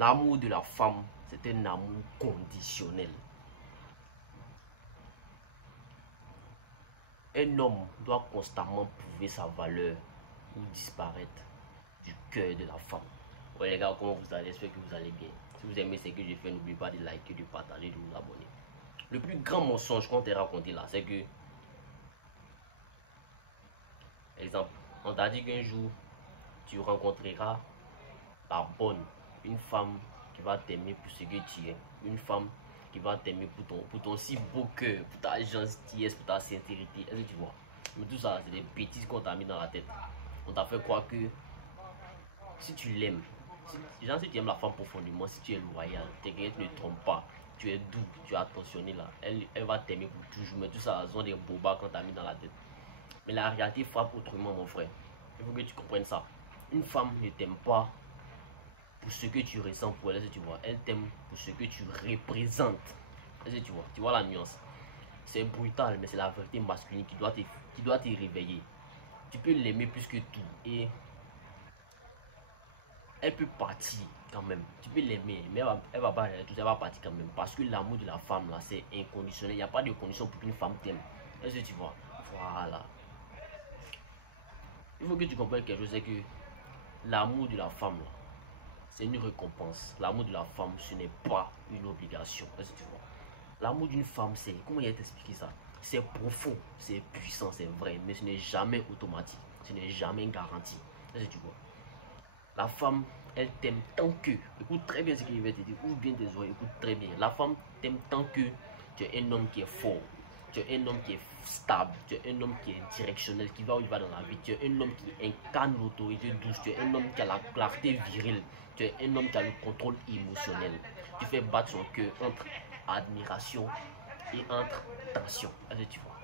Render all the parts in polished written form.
L'amour de la femme, c'est un amour conditionnel. Un homme doit constamment prouver sa valeur ou disparaître du cœur de la femme. Ouais les gars, comment vous allez? J'espère que vous allez bien. Si vous aimez ce que je fais, n'oubliez pas de liker, de partager, de vous abonner. Le plus grand mensonge qu'on t'a raconté là, c'est que, exemple, on t'a dit qu'un jour, tu rencontreras la bonne, une femme qui va t'aimer pour ce que tu es, une femme qui va t'aimer pour ton si beau cœur, pour ta gentillesse, pour ta sincérité. Est-ce que tu vois? Mais tout ça, c'est des bêtises qu'on t'a mis dans la tête. On t'a fait croire que si tu l'aimes, si tu aimes la femme profondément, si tu es loyal, tu ne trompes pas, tu es doux, tu es attentionné là, elle va t'aimer pour toujours. Mais tout ça, ce sont des bobas qu'on t'a mis dans la tête. Mais la réalité frappe autrement, mon frère. Il faut que tu comprennes ça. Une femme ne t'aime pas pour ce que tu ressens pour elle, tu vois. Elle t'aime pour ce que tu représentes. Tu vois la nuance. C'est brutal, mais c'est la vérité masculine qui doit te réveiller. Tu peux l'aimer plus que tout et elle peut partir quand même. Tu peux l'aimer, mais elle va pas tout ça, va partir quand même. Parce que l'amour de la femme là, c'est inconditionnel. Il n'y a pas de condition pour qu'une femme t'aime. Est-ce que tu vois? Voilà. Il faut que tu comprennes quelque chose, c'est que l'amour de la femme là, c'est une récompense. L'amour de la femme, ce n'est pas une obligation. Est-ce que tu vois? L'amour d'une femme, c'est, comment il a t'expliquer ça? C'est profond, c'est puissant, c'est vrai, mais ce n'est jamais automatique. Ce n'est jamais garanti. Est-ce que tu vois? La femme, elle t'aime tant que, écoute très bien ce que je vais te dire, ouvre bien tes oreilles, écoute très bien. La femme t'aime tant que tu es un homme qui est fort, tu es un homme qui est stable, tu es un homme qui est directionnel, qui va où il va dans la vie, tu es un homme qui incarne l'autorité douce, tu es un homme qui a la clarté virile, tu es un homme qui a le contrôle émotionnel. Tu fais battre son cœur entre admiration et entre tension. Est-ce que tu vois?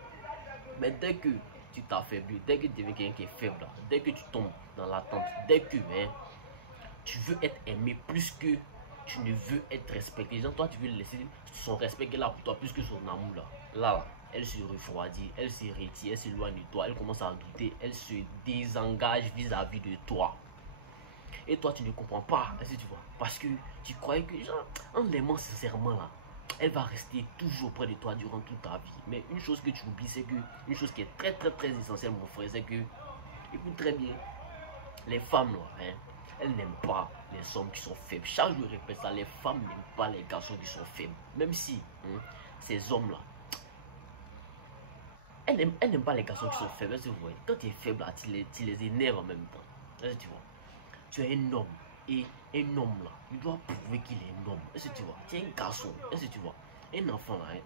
Mais dès que tu t'affaiblis, dès que tu deviens quelqu'un qui est faible, dès que tu tombes dans l'attente, dès que tu veux être aimé plus que tu ne veux être respecté. Genre, toi, tu veux laisser son respect qu'elle a pour toi plus que son amour là. Là, elle se refroidit, elle se retire, elle s'éloigne de toi, elle commence à douter, elle se désengage vis-à-vis de toi. Et toi, tu ne comprends pas, est-ce que tu vois? Parce que tu croyais que, genre, en l'aimant sincèrement là, elle va rester toujours près de toi durant toute ta vie. Mais une chose que tu oublies, c'est que, une chose qui est très très très essentielle, mon frère, c'est que, écoute très bien, les femmes là, hein, elles n'aiment pas les hommes qui sont faibles. Chaque jour, je répète ça, les femmes n'aiment pas les garçons qui sont faibles. Même si ces hommes-là, elles n'aiment pas les garçons qui sont faibles. Est-ce que vous voyez? Quand tu es faible, là, tu les énerves en même temps. Est-ce que tu vois? Tu es un homme. Et un homme là, il doit prouver qu'il est un homme. Est-ce que tu vois? Tu es un garçon. Est-ce que tu vois? Un enfant là, hein,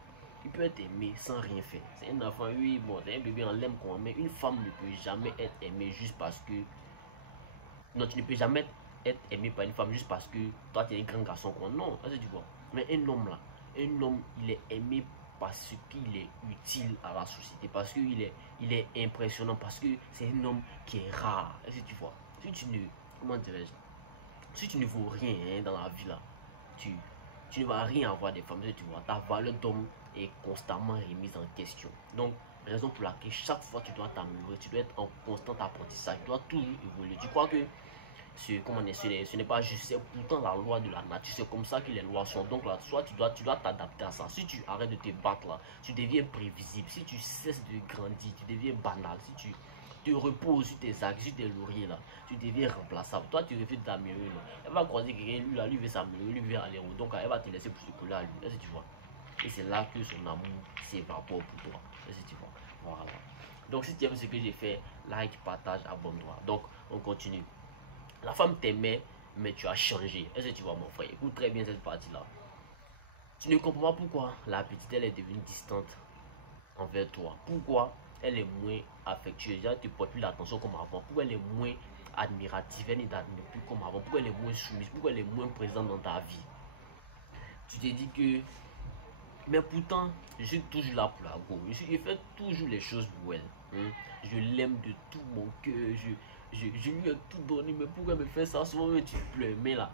il peut être aimé sans rien faire. C'est un enfant, oui, bon, c'est un bébé, on l'aime quoi. Mais une femme ne peut jamais être aimée juste parce que. Non, tu ne peux jamais être aimé par une femme juste parce que toi tu es un grand garçon quoi. Non, est-ce que tu vois? Mais un homme là, un homme il est aimé parce qu'il est utile à la société, parce il est impressionnant, parce que c'est un homme qui est rare. Est-ce que tu vois? Si tu ne, comment dirais-je, si tu ne vaux rien hein, dans la vie là, tu, tu ne vas rien avoir des femmes. Est-ce que tu vois? Ta valeur d'homme est constamment remise en question. Donc, raison pour laquelle chaque fois tu dois t'améliorer, tu dois être en constant apprentissage, tu dois toujours évoluer. Tu crois que ce n'est pas juste, c'est pourtant la loi de la nature, c'est comme ça que les lois sont. Donc là, soit tu dois t'adapter à ça. Si tu arrêtes de te battre là, tu deviens prévisible. Si tu cesses de grandir, tu deviens banal. Si tu te reposes sur tes actes, sur tes lauriers là, tu deviens remplaçable. Toi, tu refuses d'améliorer. Elle va croiser quelqu'un, lui là, lui veut s'améliorer, lui veut aller haut. Donc elle va te laisser pour se coller à lui. Est-ce que tu vois? Et c'est là que son amour s'évapore pour toi. Est-ce que tu vois? Voilà. Donc si tu aimes ce que j'ai fait, like, partage, abonne-toi. Donc on continue. La femme t'aimait, mais tu as changé. Est-ce que tu vois, mon frère? Écoute très bien cette partie-là. Tu ne comprends pas pourquoi la petite, elle est devenue distante envers toi. Pourquoi elle est moins affectueuse. Elle ne te porte plus l'attention comme avant. Pourquoi elle est moins admirative. Elle ne t'admire plus comme avant. Pourquoi elle est moins soumise. Pourquoi elle est moins présente dans ta vie. Tu te dis que... Mais pourtant, je suis toujours là pour la go. Je fais toujours les choses pour elle. Je l'aime de tout mon cœur. Je lui ai tout donné. Mais pourquoi me faire ça? Souvent, tu pleures. Mais là,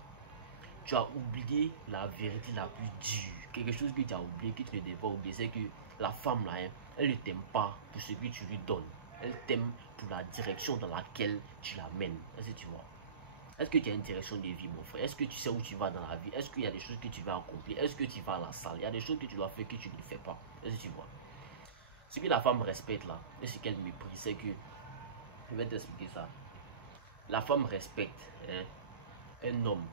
tu as oublié la vérité la plus dure. Quelque chose que tu as oublié, que tu ne devais pas oublier. C'est que la femme, là, hein, elle ne t'aime pas pour ce que tu lui donnes. Elle t'aime pour la direction dans laquelle tu l'amènes. Est-ce que tu vois? Est-ce que tu as une direction de vie, mon frère? Est-ce que tu sais où tu vas dans la vie? Est-ce qu'il y a des choses que tu vas accomplir? Est-ce que tu vas à la salle? Il y a des choses que tu dois faire que tu ne fais pas. Est-ce que tu vois? Ce que la femme respecte là, et ce qu'elle méprise, c'est que, je vais t'expliquer ça. La femme respecte un homme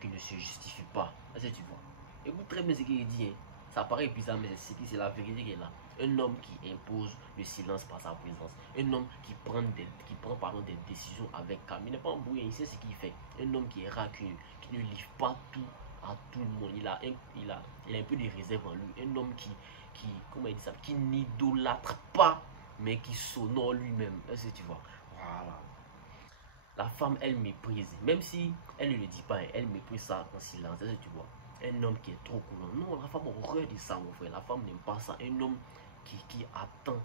qui ne se justifie pas. Est-ce que tu vois? Écoute très bien ce qu'il dit. Hein. Ça paraît bizarre, mais c'est la vérité qui est là. Un homme qui impose le silence par sa présence. Un homme qui prend des décisions avec calme. Il n'est pas embrouillé, il sait ce qu'il fait. Un homme qui est rancunier, qui ne livre pas tout à tout le monde. Il a un peu de réserve en lui. Un homme comment il dit ça, qui n'idolâtre pas, mais qui s'honore lui-même. Est-ce que tu vois? Voilà. La femme, elle méprise, même si elle ne le dit pas, elle méprise ça en silence. Est-ce que tu vois? Un homme qui est trop coulant. Non, la femme a horreur de ça, mon frère. La femme n'aime pas ça. Un homme qui attend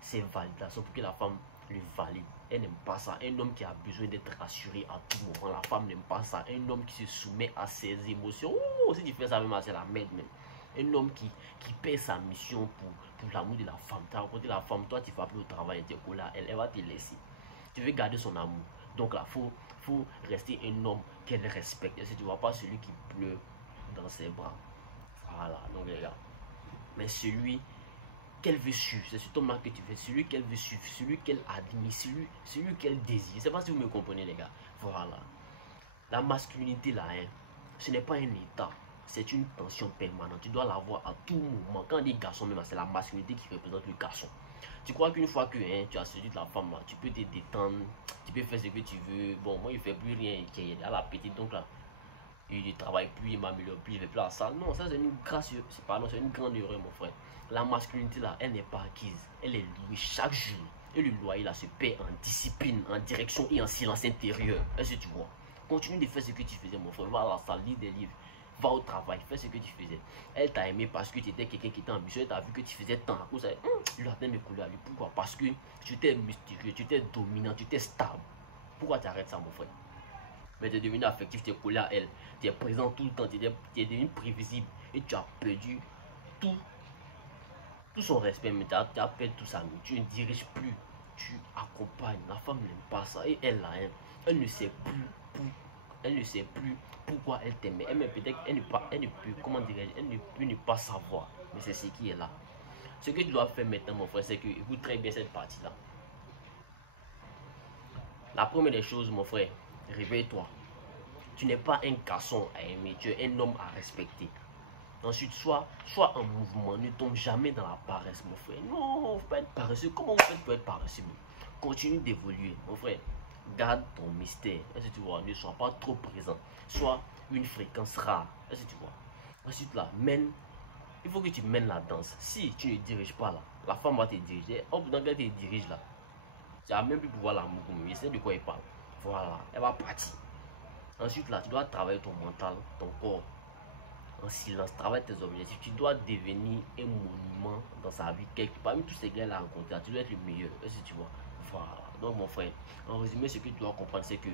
ses validations pour que la femme le valide. Elle n'aime pas ça. Un homme qui a besoin d'être rassuré à tout moment. La femme n'aime pas ça. Un homme qui se soumet à ses émotions. Oh, si tu fais ça même, c'est la merde même. Un homme qui paie sa mission pour l'amour de la femme. Tu as rencontré la femme, toi tu vas plus au travail, tu es collé à elle, elle va te laisser. Tu veux garder son amour. Donc là, faut rester un homme qu'elle respecte. Et si tu ne vois pas celui qui pleure dans ses bras. Voilà, donc les gars. Mais celui qu'elle veut suivre, c'est cet homme-là que tu veux, celui qu'elle veut suivre, celui qu'elle admire, celui qu'elle désire. Je ne sais pas si vous me comprenez, les gars. Voilà. La masculinité, là, hein, ce n'est pas un état. C'est une tension permanente. Tu dois l'avoir à tout moment. Quand on dit garçon, même, c'est la masculinité qui représente le garçon. Tu crois qu'une fois que tu as séduit la femme, là, tu peux te détendre, tu peux faire ce que tu veux. Bon, moi, il ne fait plus rien. Il est à la petite, donc là, il ne travaille plus, il m'améliore plus, il ne fait plus la salle. Non, ça, c'est une grâce, c'est une grande erreur, mon frère. La masculinité, là, elle n'est pas acquise. Elle est louée chaque jour. Et le loyer, là, se paie en discipline, en direction et en silence intérieur. Est-ce que tu vois? Continue de faire ce que tu faisais, mon frère. Va à la salle, lis des livres. Va au travail, fais ce que tu faisais. Elle t'a aimé parce que tu étais quelqu'un qui était ambitieux. Elle t'a vu que tu faisais tant à cause de lui a me couler à lui. Pourquoi? Parce que tu étais mystérieux, tu étais dominant, tu étais stable. Pourquoi tu arrêtes ça, mon frère? Mais tu es devenu affectif, tu es collé à elle. Tu es présent tout le temps, tu es devenu prévisible. Et tu as perdu tout son respect. Mais tu as perdu tout ça. Tu ne diriges plus, tu accompagnes. La femme n'aime pas ça. Et elle, là, elle ne sait plus elle ne sait plus pourquoi elle t'aimait. Elle peut-être, elle ne peut, comment dirais-je, elle ne peut ne pas savoir. Mais c'est ce qui est là. Ce que tu dois faire maintenant, mon frère, c'est que écoute très bien cette partie-là. La première des choses, mon frère, réveille-toi. Tu n'es pas un garçon à aimer, tu es un homme à respecter. Ensuite, sois en mouvement, ne tombe jamais dans la paresse, mon frère. Non, il ne faut pas être paresseux. Comment vous faites pour être paresseux? Continue d'évoluer, mon frère. Garde ton mystère. Est-ce que tu vois? Ne sois pas trop présent. Sois une fréquence rare. Est-ce que tu vois? Ensuite, là, il faut que tu mènes la danse. Si tu ne diriges pas là, la femme va te diriger. Hop, dans qu'elle te dirige là, tu n'as même plus pouvoir l'amour. Il sait de quoi il parle. Voilà, elle va partir. Ensuite, là, tu dois travailler ton mental, ton corps en silence. Travaille tes objectifs. Tu dois devenir un monument dans sa vie. Parmi tous ces gars-là rencontrés, tu dois être le meilleur. Est-ce que tu vois? Voilà. Donc, mon frère, en résumé, ce que tu dois comprendre, c'est que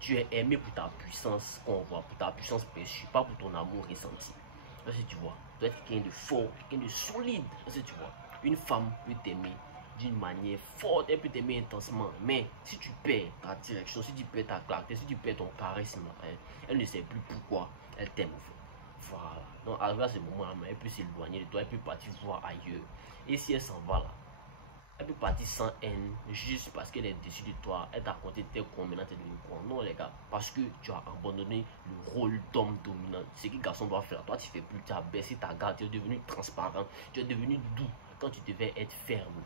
tu es aimé pour ta puissance qu'on voit, pour ta puissance perçue, pas pour ton amour ressenti. Est-ce que tu vois? Tu dois être quelqu'un de fort, quelqu'un de solide. Est-ce que tu vois? Une femme peut t'aimer d'une manière forte, elle peut t'aimer intensement. Mais si tu perds ta direction, si tu perds ta clarté, si tu perds ton charisme, elle ne sait plus pourquoi elle t'aime. Voilà. Donc, à ce moment-là, elle peut s'éloigner de toi, elle peut partir voir ailleurs. Et si elle s'en va là, elle peut partir sans haine, juste parce qu'elle est déçue de toi. Elle t'a raconté tel quoi, maintenant t'es devenu quoi. Non, les gars, parce que tu as abandonné le rôle d'homme dominant. Ce que le garçon doit faire, toi tu fais plus, tu as baissé ta garde, tu es devenu transparent, tu es devenu doux quand tu devais être ferme.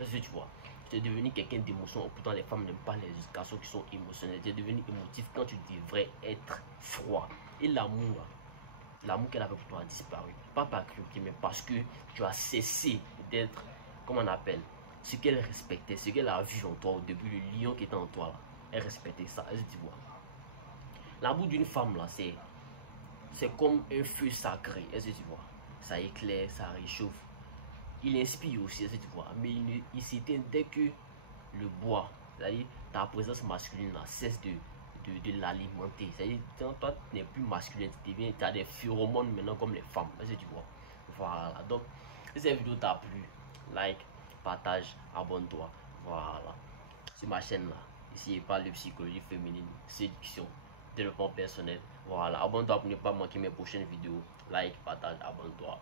Est-ce que tu vois? Tu es devenu quelqu'un d'émotion, pourtant les femmes n'aiment pas les garçons qui sont émotionnels. Tu es devenu émotif quand tu devrais être froid. Et l'amour qu'elle avait pour toi a disparu. Pas par cruauté, mais parce que tu as cessé d'être, comment on appelle, ce qu'elle respectait, ce qu'elle a vu en toi au début, le lion qui était en toi là, elle respectait ça. Est-ce que tu vois? L'amour d'une femme là, c'est comme un feu sacré. Est-ce que tu vois? Ça éclaire, ça réchauffe. Il inspire aussi, est-ce que tu vois? Mais il s'éteint dès que le bois, c'est-à-dire ta présence masculine là, cesse de l'alimenter. C'est-à-dire toi tu n'es plus masculin, tu as des phéromones maintenant comme les femmes. Est-ce que tu vois? Voilà. Donc, si cette vidéo t'a plu, like, partage, abonne-toi. Voilà. Sur ma chaîne là, Ici, il parle de psychologie féminine, séduction, développement personnel. Voilà, abonne-toi pour ne pas manquer mes prochaines vidéos. Like, partage, abonne-toi.